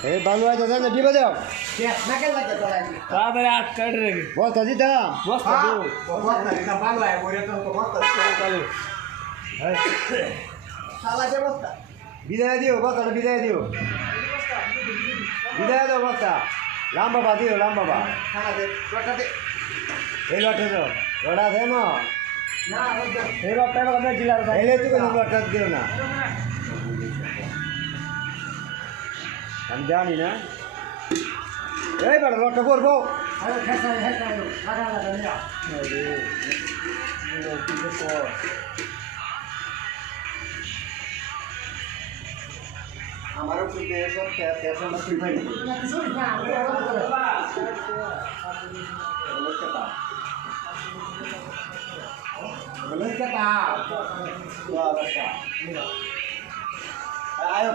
এই বালু আছে না দিবে দাও তাড়াতাড়ি আট কাট রেখে বস্তা দিতাম বস্তা তো চালু বিদায় দিও বস্তাটা বিদায় দিও বিদায় দাও বস্তা রাম বাবা দিও রাম বাবা এই লটে তো লড়া আছে না এই রকটা কথা জিলার ভাই এলে তো কোনো লটটা দিও না আমি জানি না এই বেটা লটটা করবো আমারও কিন্তু এসব ফ্যাশনটা ফ্রি ফাইন আয়